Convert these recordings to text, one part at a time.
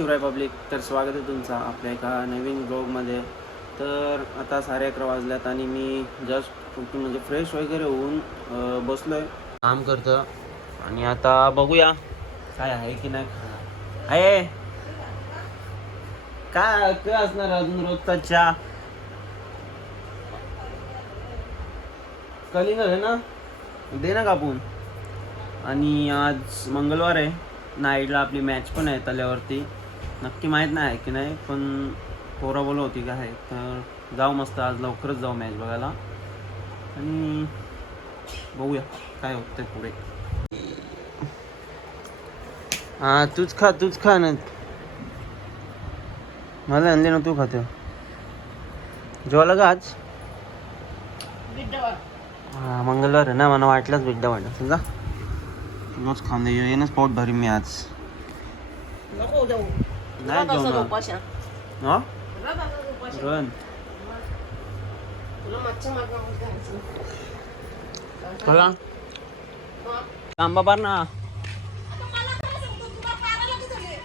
Shivray public तर स्वागत आहे तुमचं आपल्या एका नवीन ब्लॉगमध्ये तर आता साडे अकरा वाजल्यात आणि मी जस्ट म्हणजे फ्रेश वगैरे होऊन बसलो बसलोय. काम करतं. आणि आता बघूया काय आहे की नाही. आहे. काय काय असणार अजून रोजचा चहा? कलिंग आहे ना? दे ना कापून. आणि आज मंगळवार आहे. नाईटला आपली मॅच पण आहे तल्यावरती. नक्की माहीत नाही आहे की नाही पण पोरा बोल होती काय आहे तर जाऊ मस्त आज लवकरच जाऊ मॅच बघायला. आणि बघूया काय होतं पुढे. हां तूच खा तूच खा ना. मला आणले ना तू खाते. जेवायला का आज? हा मंगळवार आहे ना मला वाटलंच बिड्डा वाटलं समजा रोज खाऊन दे येणंच पोट भरी मी आज. नको जाऊ. नाही जेवणार. उपाशी? हा? रन? आंबा ना.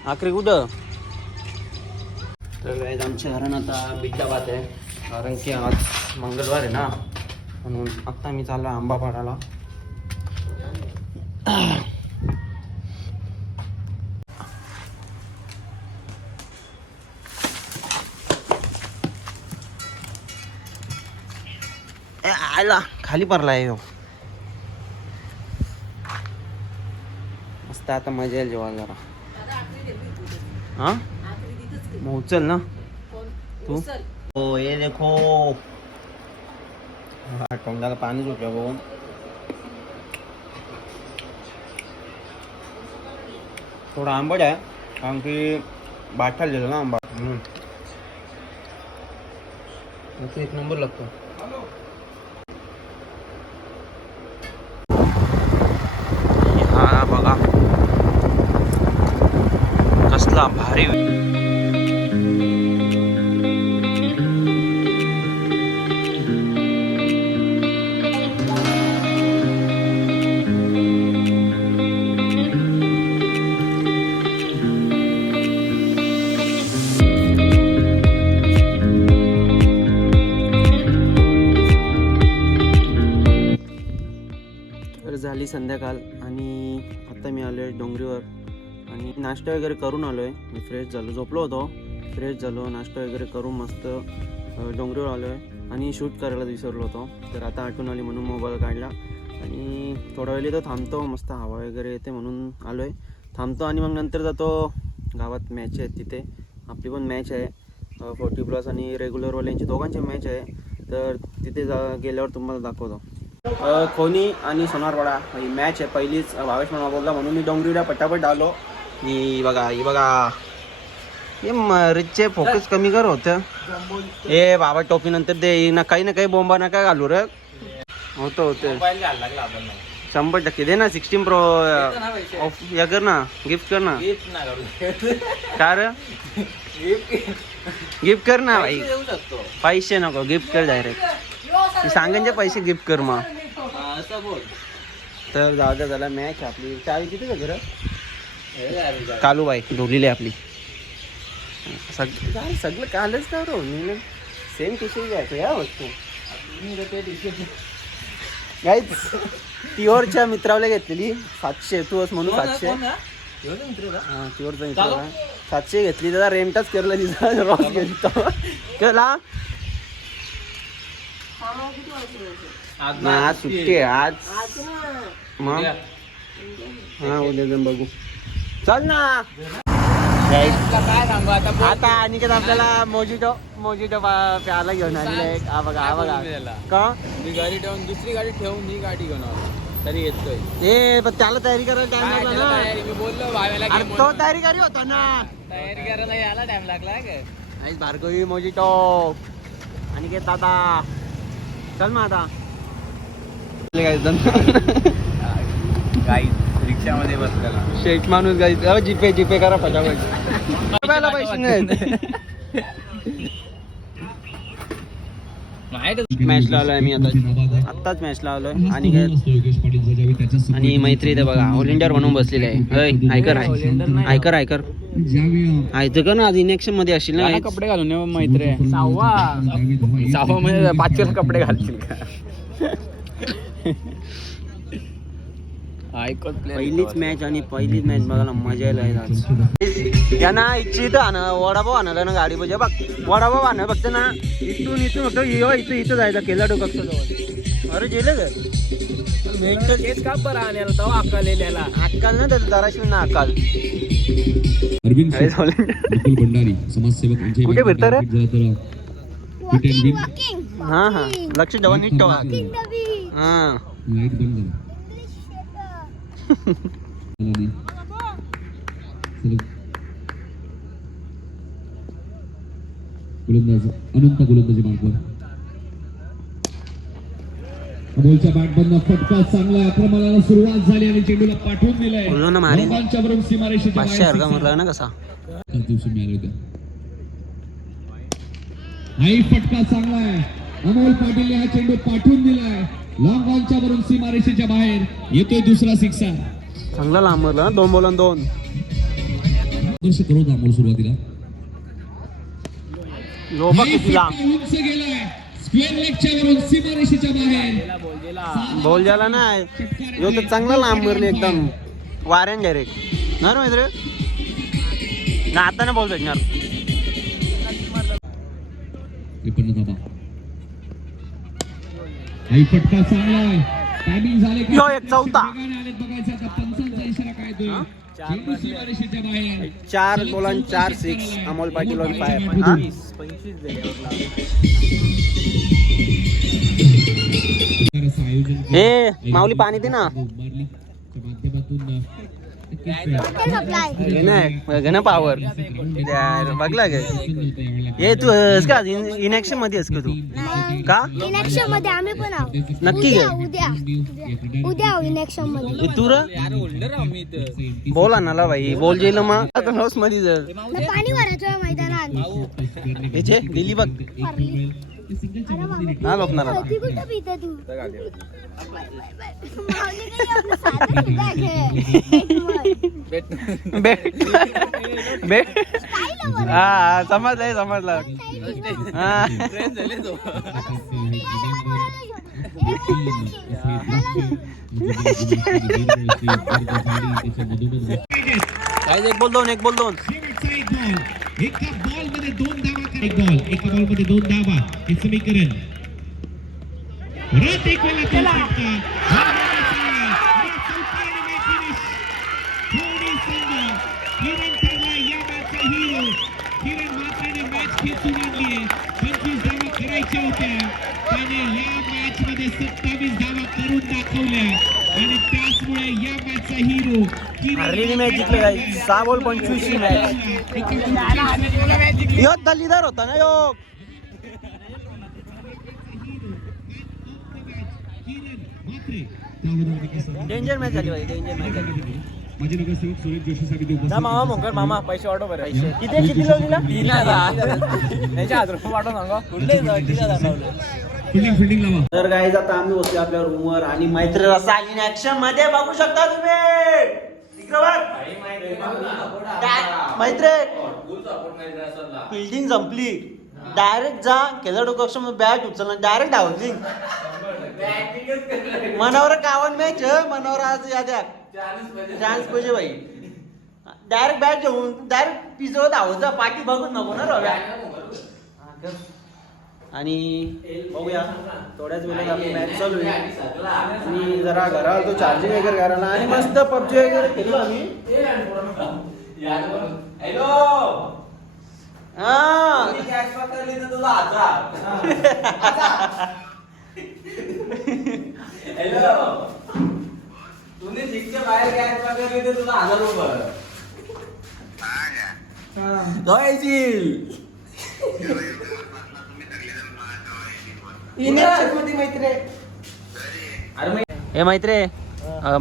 आखरी कुठं तर guys, आमच्या घरानं आता भात आहे. कारण की आज मंगळवार आहे ना. म्हणून आत्ता मी चाललो आंबा पाडायला. आला खाली पडलाय आहे मस्त आता मजा येईल जेवायला जरा. हा? मग उचल ना. तू? हो ये देखो. हा तोंडाला पाणी सुटलं बघून. थोडं आंबट आहे कारण की बाठाला दिलं ना आंबा. म्हणून एक नंबर लागतो हा बघा कसला भारी तर झाली संध्याकाळ आणि आत्ता मी आलो आहे डोंगरीवर. नाश्ता वगैरे करून आलो आहे मी फ्रेश झालो. झोपलो होतो. फ्रेश झालो. नाश्ता वगैरे करून मस्त डोंगरीवर आलो आहे आणि शूट करायला विसरलो होतो. तर आता आठवण आली म्हणून मोबाईल काढला. आणि थोडा वेळ तर थांबतो. मस्त हवा वगैरे येते म्हणून आलो आहे थांबतो आणि मग नंतर जातो. गावात मॅच आहे तिथे. आपली पण मॅच आहे. फोर्टी प्लस आणि रेग्युलरवाल्यांची दोघांची मॅच आहे. तर तिथे जा गेल्यावर तुम्हाला दाखवतो. खोनी आणि सोनारवाडा. ही मॅच आहे पहिलीच. भावेश मामा बोलला म्हणून मी डोंगरीला पटापट आलो. ही बघा ही बघा. हे म- रिचचे फोकस कमी कर होतं ए बाबा टोपी नंतर दे. ना काही ना काही बोंबा नका घालू रे. होतं होतं. शंभर टक्के. दे ना सिक्स्टीन प्रो ऑफ या कर ना. गिफ्ट कर ना. काय रे? गिफ्ट कर. ना भाई. पैसे नको गिफ्ट कर डायरेक्ट सांगांचे पैसे गिफ्ट कर मग. तर जाऊ द्या झाला मॅच आपली. चावी किती का कालूबाई ढोलीली आपली. सगळं काय सगळं कालच का रो सेम टी शर्ट घ्यायचं या वस्तू. गाईच तिओरच्या मित्रावले घेतलेली सातशे तू असं म्हणून सातशे. हा तिओरचा मित्र. सातशे घेतली त्याचा रेंटच केला तिचा रॉस घेतला केला आज सुट्टी आहे आज. आज ना. मग? हा उद्या जाऊन बघू. चल ना. आता अनिकेत आपल्याला मोजिटो मोजिटो पा- प्यायला घेऊन आलेले हा बघा हा बघा. का? मी गाडी ठेवून दुसरी गाडी ठेवून ही गाडी घेऊन आलो. तरी येतोय. ए पण त्याला तयारी करायला टाइम काय लागला त्याला ना? मी बोललो अरे घे तो म्हणून. तयारी करी होता ना. तयारी करायला यायला टाइम लागला काय? नाहीच भार्गवी मोजिटो. अनिकेत दादा. चल मग आता. गाई रिक्षामध्ये बसलेला. शेट माणूस गाई जीपे जीपे करा पटापट पैसे नाहीत. मॅचला आलोय आम्ही आता. आत्ताच मॅचला आलोय आणि काय? आणि मैत्री इथे बघा ऑल इंडियावर म्हणून बसलेली आहे. ऐकर आहे ऐकर ऐकर. ऐकतं का ना आज इनेक्शनमध्ये असशील ना कपडे घालून मैत्री सहावा. सहावा म्हणजे पाचशे कपडे घालतील का? पहिलीच मॅच आणि पहिलीच मॅच बघायला मजा यायला यांना इच्छित आण वडापाव आणायला ना गाडी पाहिजे बघ वडापाव आणा फक्त ना इथून इथून फक्त यो इथं इथं जायचं केला डोकं जवळ. अरे गेलं का तेच का बरं तो अक्काल ना त्याचं ना अक्काल. अरविंद भंडारी समाजसेवक कुठे रे? हा हा. लक्ष ठेवा नीट ठेवा. हा. लाइट बंद. गोलंदाज अनंत गोलंदाजी मार्गवर अमोलच्या बॅटमधनं फटका चांगला आक्रमणाला सुरुवात झाली आणि चेंडूला पाठवून दिलाय बरोबर सीमारेषेच्या पाचशे ना कसा दिवशी मिळाले होते फटका चांगला आहे अमोल पाटील हा चेंडू पाठवून दिलाय. लॉंग ऑनच्या वरून सीमारेषेच्या बाहेर येतोय दुसरा सिक्सर चांगला लांबरला ना दोन बोलन दोन. वर्ष होता अमोल सुरुवातीला. लोबा हाही किती लांब. फटका उंच गेलाय. स्क्वेअर लेगच्या वरून सीमारेषेच्या बाहेर. बॉल ज्याला नाही. यो तर चांगला लांब मारली एकदम. वाऱ्यान डायरेक्ट ना मैत्र ना आता ना बॉल भेटणार. हाही फटका चांगला आहे टायमिंग झाले का? यो, एक चौथा. वेगाने आलेत बघायचं आता. पंचांचा इशारा काय येतोय चेंडू सीमारेषेच्या बाहेर. चार बॉलां चार six Amol Patil on fire हा? केलं. ए माऊली पाणी दे ना. माध्यमातून नक्कीच घे ना घे ना पावर बघला गे. ए तू आहेस का इनॅक्शनमध्ये आहेस का तू? का? इलेक्शनमध्ये आम्ही पण आहोत. नक्की घे. उद्या उद्या आहो इलेक्शनमध्ये. तू र? बोल आणाला भाई बोल जेल मग आता हाऊसमध्ये जर. पाणी भरायचं मैदानात. दिली बघ. सुद्धा घे. भेट. भेट. हा हा, समजलंय समजलं हा. काय एक बोल दोन एक बोल दोन. एका बॉल. एक बॉलमध्ये दोन धावा हे समीकरण परत एक. हा. या चौथी आणि match finish. धोनी संघ. किरण ठरला या मॅचचा हिरो किरण मात्रेने मॅच खेचून आणली पंचवीस धावा करायच्या होत्या त्याने या मॅच मध्ये सत्तावीस धावा करून दाखवल्या आणि त्याचमुळे या मॅचचा हिरो हरलेली मॅच जिंकली काय सहा बॉल पंचवीस मॅच यो दलिदार होता ना यो डेंजर मॅच झाली भाई डेंजर मॅच झाली. माझे नगरसेवक सुरेश जोशी साहेब इथे उपस्थित मामा मोकर मामा पैसे वाटो बरं. पैसे. किती किती लावलीला तीन हजार. त्याच्या हात रुपये वाटो सांगा. फिल्डिंग फिल्डिंग लावा. तर गाईज आता आम्ही बसलो आपल्या रूमवर आणि मैत्री रसा आली ऍक्शनमध्ये. बघू शकता तुम्ही. इकडं बघ. काय- मैत्री फिल्डिंग संपली. डायरेक्ट जा केला डोकं बॅट उचलला डायरेक्ट धावली मनावर कावन मॅच मनावर आज याद्या. चान्स पाहिजे भाई डायरेक्ट बॅट घेऊन डायरेक्ट पिझो धावत जा. पाठी बघून नको ना रव्या आणि बघूया थोड्याच वेळेत आपली मॅच चालू आहे आणि जरा घराला तो चार्जिंग वगैरे करायला आणि मस्त पबजी वगैरे खेळलो आम्ही. हा. हे मैत्रे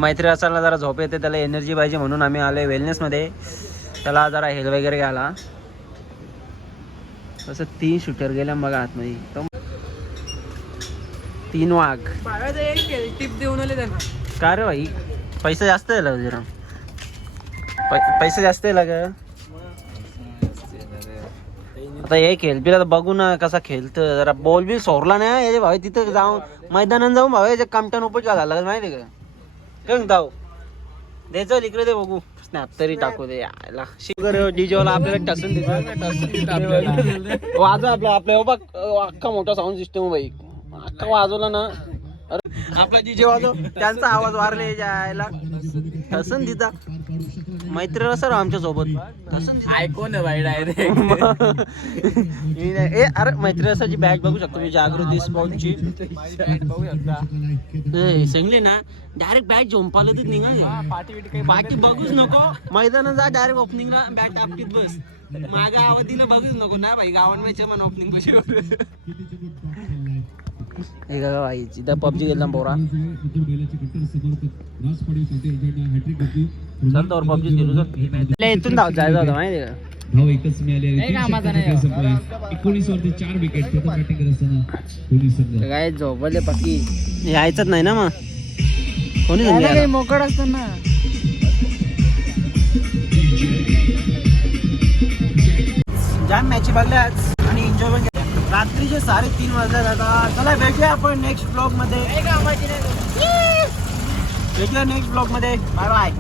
मैत्री असायला जरा झोप येते त्याला एनर्जी पाहिजे म्हणून आम्ही आलोय वेलनेस मध्ये. त्याला जरा हेल वगैरे घ्यायला. तसं तीन शूटर गेल्या बघा आतमध्ये. तो तीन वाघ. टिप देऊन आले त्यांना. का रे भाई? पैसा जास्त आहे जरा. पैसा जास्त आहे लाग. आता हे खेळपीला आता बघू ना कसा खेळत. जरा बॉल बिल सोरला नाही याचे भाऊ तिथं जाऊन मैदानात जाऊन भाऊ याच्या कामटान उपज झाला माहिती का? काय जाऊ दे चल इकडे दे बघू. स्नॅप तरी टाकू दे यायला. शिकर डीजेवाला आपल्याला टसन देतो. वाजव आपला आपल्या हो बघ अख्खा मोठा साऊंड सिस्टम भाई. अख्खा वाजवला ना. अरे आपला डीजे वाजव. त्यांचा आवाज वारले जायला टसन दिता. मैत्री सर आमच्यासोबत टसन ऐकून भाई डायरेक्ट ए अरे मैत्री रसाची बॅग बघू शकतो मी जागृती शकता सांगले ना डायरेक्ट बॅग निघा पाठी बिटी काही बाकी बघूच नको. मैदानात जा डायरेक्ट ओपनिंगला बॅट टापटीत बस. मागा आवाजीला बघूच नको ना भाई गावांमध्ये मन ओपनिंग कशी तिथं पबजी गेला पोरा चल तर पबजी इथून धाव जायचं होतं माहिती का धाव एकच मिळाली नाही कामाचा नाही. एकोणीस वरती चार विकेट तिथं बॅटिंग करत असताना पोलीस संघ काय झोपले पक्की यायचंच नाही ना मग कोणी काही मोकळ असतं ना जाम मॅची बघल्या आज आणि एन्जॉय पण रात्रीचे साडेतीन वाजल्यात आता चला भेटूया आपण नेक्स्ट ब्लॉगमध्ये. भेटूया नेक्स्ट ब्लॉगमध्ये. Bye bye